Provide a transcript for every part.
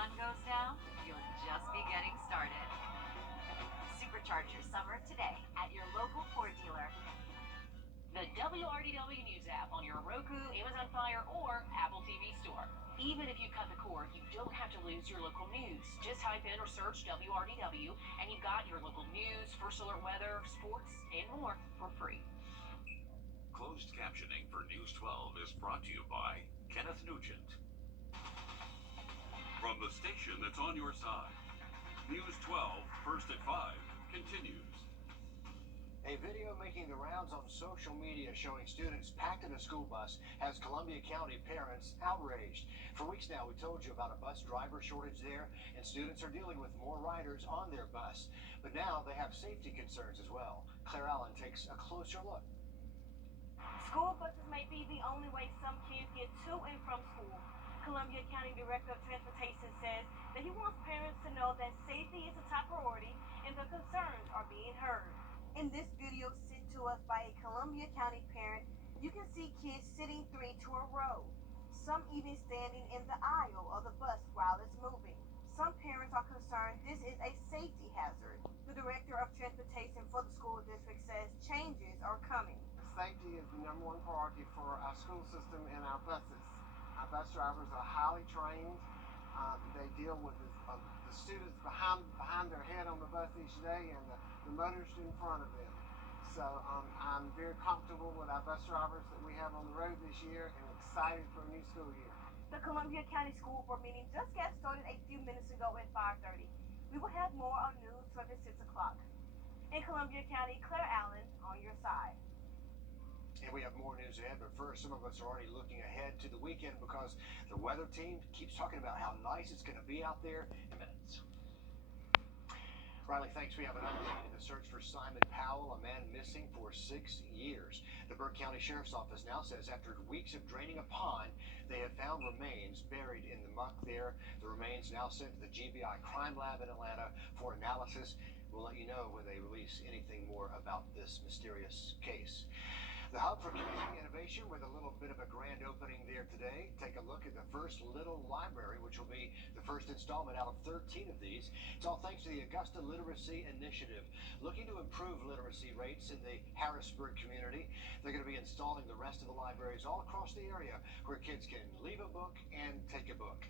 sun goes down, you'll just be getting started. Supercharge your summer today at your local Ford dealer. The WRDW News app on your Roku, Amazon Fire, or Apple TV store. Even if you cut the cord, you don't have to lose your local news. Just type in or search WRDW, and you've got your local news, first alert weather, sports, and more for free. Closed captioning for News 12 is brought to you by Kenneth Nugent. From the station that's on your side, News 12, first at 5, continues. A video making the rounds on social media showing students packed in a school bus has Columbia County parents outraged. For weeks now, we told you about a bus driver shortage there, and students are dealing with more riders on their bus. But now they have safety concerns as well. Claire Allen takes a closer look. School buses may be the only way some kids get to and from school. Columbia County Director of Transportation says that he wants parents to know that safety is a top priority and the concerns are being heard. In this video sent to us by a Columbia County parent, you can see kids sitting 3 to a row, some even standing in the aisle of the bus while it's moving. Some parents are concerned this is a safety hazard. The Director of Transportation for the school district says changes are coming. Safety is the number one priority for our school system and our buses. Our bus drivers are highly trained. They deal with the students behind their head on the bus each day and the motorists in front of them. So I'm very comfortable with our bus drivers that we have on the road this year and excited for a new school year. The Columbia County School Board meeting just got started a few minutes ago at 5:30. We will have more on news from at 6 o'clock. In Columbia County, Claire Allen on your side. And we have more news ahead, but first, some of us are already looking ahead to the weekend because the weather team keeps talking about how nice it's going to be out there in minutes. Riley, thanks. We have an update in the search for Simon Powell, a man missing for 6 years. The Burke County Sheriff's Office now says after weeks of draining a pond, they have found remains buried in the muck there. The remains now sent to the GBI Crime Lab in Atlanta for analysis. We'll let you know when they release anything more about this mysterious case. The Hub for Community Innovation with a little bit of a grand opening there today. Take a look at the first Little Library, which will be the first installment out of 13 of these. It's all thanks to the Augusta Literacy Initiative, looking to improve literacy rates in the Harrisburg community. They're going to be installing the rest of the libraries all across the area where kids can leave a book and take a book.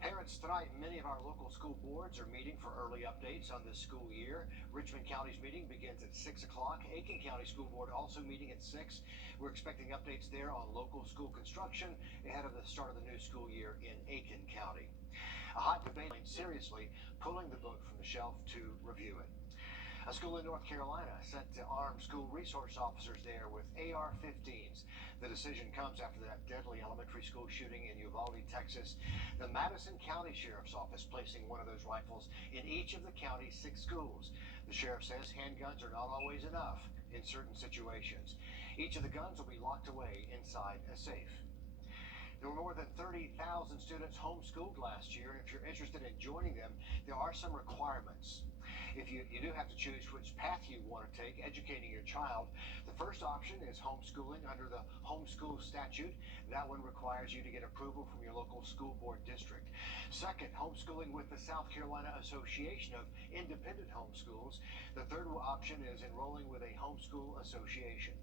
Parents tonight, many of our local school boards are meeting for early updates on this school year. Richmond County's meeting begins at 6 o'clock. Aiken County School Board also meeting at 6. We're expecting updates there on local school construction ahead of the start of the new school year in Aiken County. A hot debate seriously pulling the book from the shelf to review it. A school in North Carolina set to arm school resource officers there with AR-15s. The decision comes after that deadly elementary school shooting in Uvalde, Texas. The Madison County Sheriff's Office placing one of those rifles in each of the county's 6 schools. The sheriff says handguns are not always enough in certain situations. Each of the guns will be locked away inside a safe. There were more than 30,000 students homeschooled last year, and if you're interested in joining them, there are some requirements. If you do have to choose which path you want to take, educating your child. The first option is homeschooling under the homeschool statute. That one requires you to get approval from your local school board district. Second, homeschooling with the South Carolina Association of Independent Homeschools. The third option is enrolling with a homeschool association.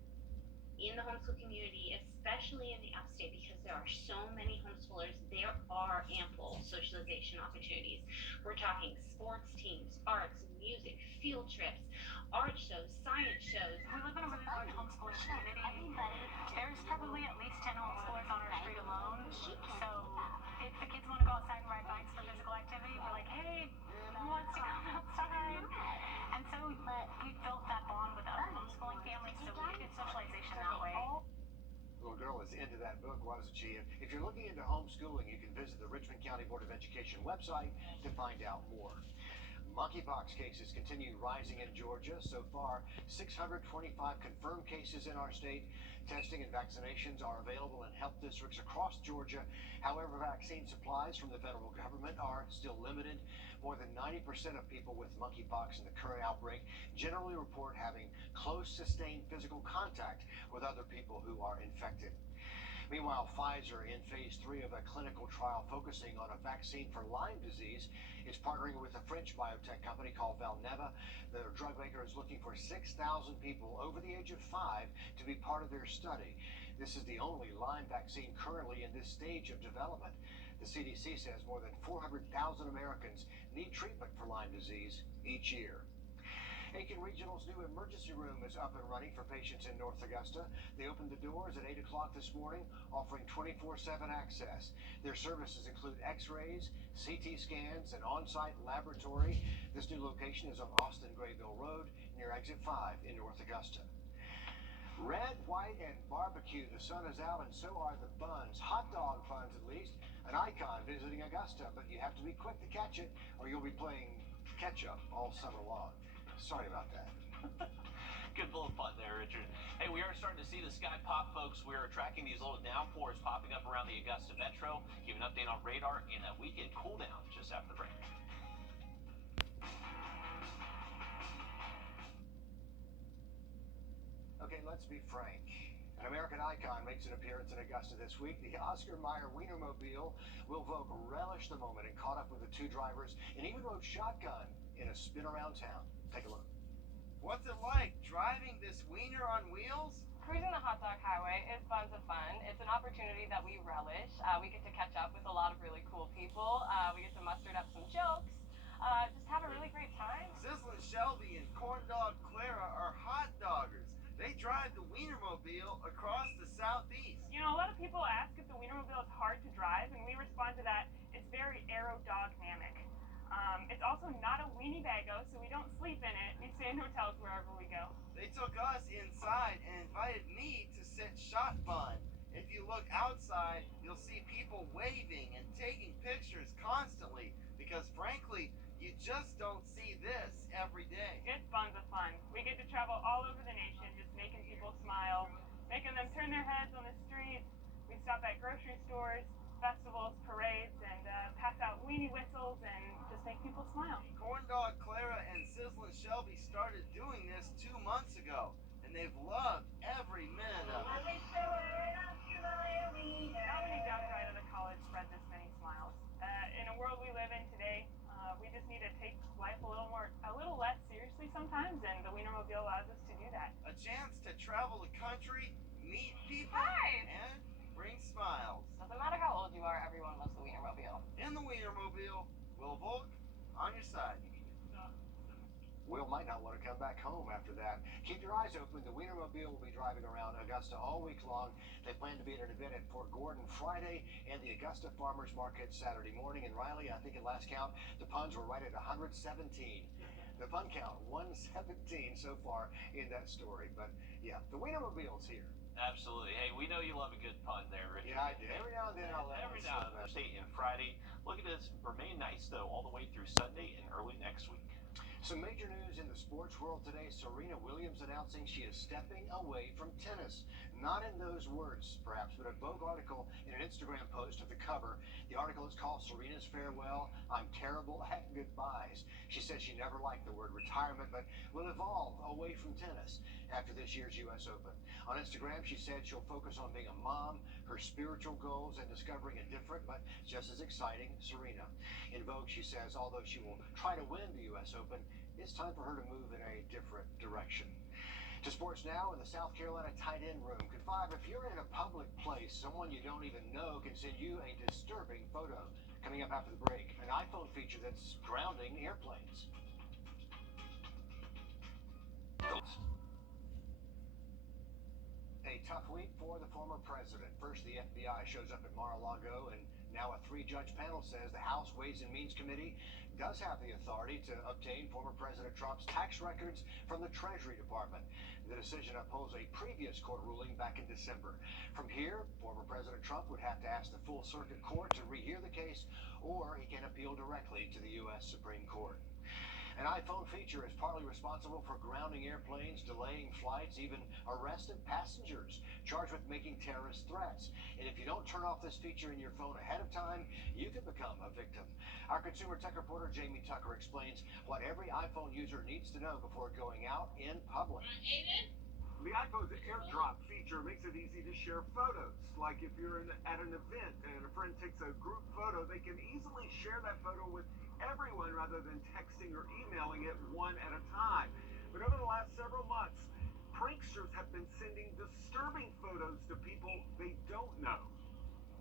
In the homeschool community, especially in the upstate, because there are so many homeschoolers, there are ample socialization opportunities. We're talking sports teams, arts, music, field trips, art shows, science shows. We live in a really large homeschooling community. There's probably at least 10 homeschoolers on our street alone. So if the kids want to go outside and ride bikes for physical activity, we're like, hey, who wants to come outside? And so we built that bond with other homeschooling families, so we did socialization that way. Little girl is into that book, wasn't she? If you're looking into homeschooling, you can visit the Richmond County Board of Education website to find out more. Monkeypox cases continue rising in Georgia. So far, 625 confirmed cases in our state. Testing and vaccinations are available in health districts across Georgia. However, vaccine supplies from the federal government are still limited. More than 90% of people with monkeypox in the current outbreak generally report having close, sustained physical contact with other people who are infected. Meanwhile, Pfizer, in phase 3 of a clinical trial focusing on a vaccine for Lyme disease, is partnering with a French biotech company called Valneva. The drug maker is looking for 6,000 people over the age of 5 to be part of their study. This is the only Lyme vaccine currently in this stage of development. The CDC says more than 400,000 Americans need treatment for Lyme disease each year. Aiken Regional's new emergency room is up and running for patients in North Augusta. They opened the doors at 8 o'clock this morning, offering 24/7 access. Their services include x-rays, CT scans, and on-site laboratory. This new location is on Austin Grayville Road near Exit 5 in North Augusta. Red, white, and barbecue. The sun is out and so are the buns. Hot dog buns, at least. An icon visiting Augusta, but you have to be quick to catch it or you'll be playing catch-up all summer long. Sorry about that. Good little pun there, Richard. Hey, we are starting to see the sky pop, folks. We are tracking these little downpours popping up around the Augusta Metro. Give an update on radar and that weekend cool down just after the break. Okay, let's be frank. An American icon makes an appearance in Augusta this week. The Oscar Mayer Wienermobile will relish the moment and caught up with the two drivers and even rode shotgun in a spin around town. Take a look. What's it like driving this wiener on wheels? Cruising the hot dog highway is tons of fun. It's an opportunity that we relish. We get to catch up with a lot of really cool people. We get to muster up some jokes. Just have a really great time. Sizzlin' Shelby and Corn Dog Clara are hot doggers. They drive the Wienermobile across the southeast. You know, a lot of people ask if the Wienermobile is hard to drive, and we respond to that, it's very aerodynamic. It's also not a weenie bago, so we don't sleep in it. We stay in hotels wherever we go. They took us inside and invited me to sit shotgun. If you look outside, you'll see people waving and taking pictures constantly because, frankly, you just don't see this every day. It's tons of fun. We get to travel all over the nation, just making people smile, making them turn their heads on the streets. We stop at grocery stores, festivals, parades, and pass out weenie whistles and just make people smile. Corn Dog Clara and Sizzlin' Shelby started doing this 2 months ago, and they've loved every minute of it. Not many jobs right out of college spread this many smiles. In a world we live in today, we just need to take life a little less seriously sometimes, and the Wienermobile allows us to do that. A chance to travel the country, meet people, Hi. and bring smiles. Doesn't matter how old you are, everyone loves the Wienermobile. In the Wienermobile, Will Volk on your side. Will might not want to come back home after that. Keep your eyes open. The Wienermobile will be driving around Augusta all week long. They plan to be at an event at Fort Gordon Friday and the Augusta Farmers Market Saturday morning. And Riley, I think at last count, the puns were right at 117. The pun count, 117 so far in that story. But yeah, the Wienermobile's here. Absolutely. Hey, we know you love a good pun there, Richard. Yeah, I do. Every now and then I'll let Every now and then. Thursday and Friday. Look at this. Remain nice, though, all the way through Sunday and early next week. Some major news in the sports world today. Serena Williams announcing she is stepping away from tennis. Not in those words, perhaps, but a Vogue article in an Instagram post at the cover. The article is called Serena's Farewell. I'm terrible at goodbyes. She says she never liked the word retirement, but will evolve away from tennis after this year's U.S. Open. On Instagram, she said she'll focus on being a mom, her spiritual goals, and discovering a different but just as exciting Serena. In Vogue, she says although she will try to win the U.S. Open, it's time for her to move in a different direction. To sports now, in the South Carolina tight end room. Good five, if you're in a public place, someone you don't even know can send you a disturbing photo. Coming up after the break, an iPhone feature that's grounding airplanes. A tough week for the former president. First, the FBI shows up at Mar-a-Lago, and now a 3-judge panel says the House Ways and Means Committee does have the authority to obtain former President Trump's tax records from the Treasury Department. The decision upholds a previous court ruling back in December. From here, former President Trump would have to ask the full circuit court to rehear the case, or he can appeal directly to the U.S. Supreme Court. An iPhone feature is partly responsible for grounding airplanes, delaying flights, even arresting passengers charged with making terrorist threats. And if you don't turn off this feature in your phone ahead of time, you could become a victim. Our consumer tech reporter Jamie Tucker explains what every iPhone user needs to know before going out in public. Aiden? The iPhone's AirDrop feature makes it easy to share photos. Like if you're at an event and a friend takes a group photo, they can easily share that photo with everyone rather than texting or emailing it one at a time. But over the last several months, pranksters have been sending disturbing photos to people they don't know.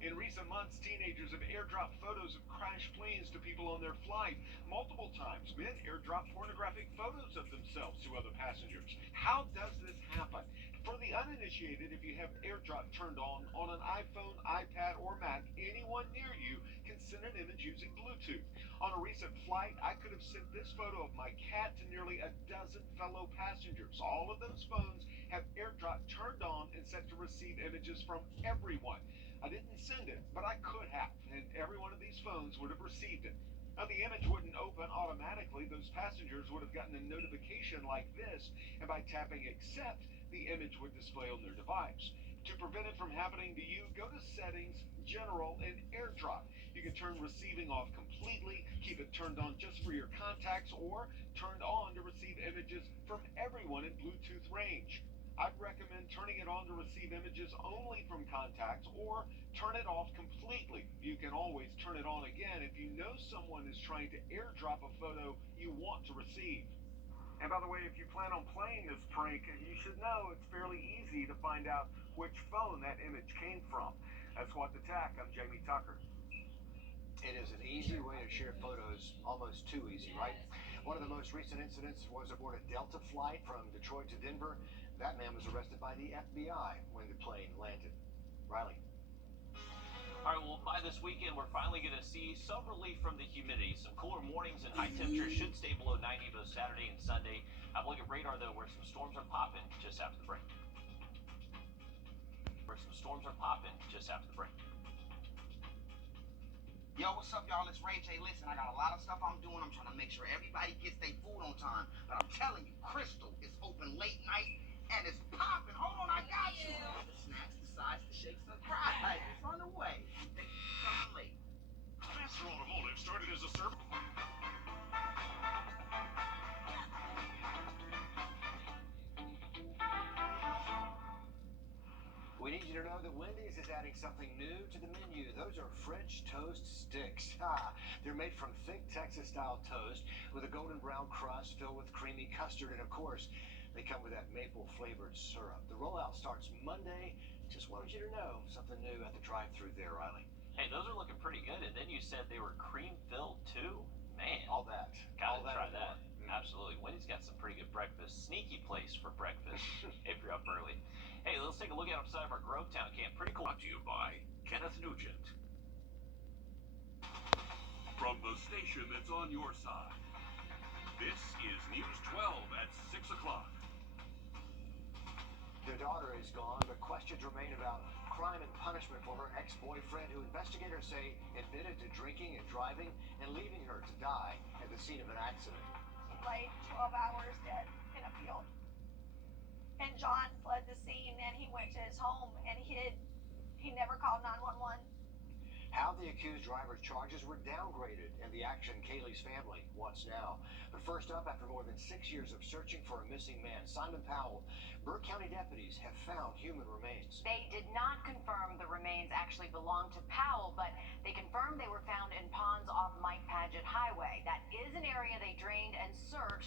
In recent months, teenagers have airdropped photos of crashed planes to people on their flight. Multiple times, men airdrop pornographic photos of themselves to other passengers. How does this happen? For the uninitiated, if you have airdrop turned on an iPhone, iPad, or Mac, anyone near you can send an image using Bluetooth. On a recent flight, I could have sent this photo of my cat to nearly a dozen fellow passengers. All of those phones have airdrop turned on and set to receive images from everyone. I didn't send it, but I could have, and every one of these phones would have received it. Now, the image wouldn't open automatically. Those passengers would have gotten a notification like this, and by tapping accept, the image would display on their device. To prevent it from happening to you, go to Settings, General, and AirDrop. You can turn receiving off completely, keep it turned on just for your contacts, or turned on to receive images from everyone in Bluetooth range. I'd recommend turning it on to receive images only from contacts, or turn it off completely. You can always turn it on again if you know someone is trying to airdrop a photo you want to receive. And by the way, if you plan on playing this prank, you should know it's fairly easy to find out which phone that image came from. That's What Attack. I'm Jamie Tucker. It is an easy way to share photos, almost too easy, right? One of the most recent incidents was aboard a Delta flight from Detroit to Denver. That man was arrested by the FBI when the plane landed. Riley. All right, well, by this weekend, we're finally going to see some relief from the humidity. Some cooler mornings and high temperatures should stay below 90 both Saturday and Sunday. Have a look at radar, though, where some storms are popping just after the break. Yo, what's up, y'all? It's Ray J. Listen, I got a lot of stuff I'm doing. I'm trying to make sure everybody gets their food on time. But I'm telling you, Crystal is open late night and it's popping. Hold on, I got you. The snacks, the sides, the shakes, the fries. It's on the way. Thank you for coming late. Master Automotive started as a service. We need you to know that Wendy's is adding something new to the menu. Those are French toast sticks. They're made from thick Texas-style toast with a golden brown crust filled with creamy custard, and of course, they come with that maple-flavored syrup. The rollout starts Monday. Just wanted you to know something new at the drive-thru there, Riley. Hey, those are looking pretty good. And then you said they were cream-filled, too? Man. All that. Gotta try that. Absolutely. Wendy's got some pretty good breakfast. Sneaky place for breakfast if you're up early. Hey, let's take a look outside of our Grovetown camp. Pretty cool. Brought to you by Kenneth Nugent. From the station that's on your side, this is News 12 at 6 o'clock. Their daughter is gone, but questions remain about crime and punishment for her ex-boyfriend, who investigators say admitted to drinking and driving and leaving her to die at the scene of an accident. He laid 12 hours dead in a field. And John fled the scene and he went to his home and hid. He never called 911. How the accused driver's charges were downgraded and the action Kaylee's family wants now. But first up, after more than 6 years of searching for a missing man, Simon Powell, Burke County deputies have found human remains. They did not confirm the remains actually belonged to Powell, but they confirmed they were found in ponds off Mike Paget Highway. That is an area they drained and searched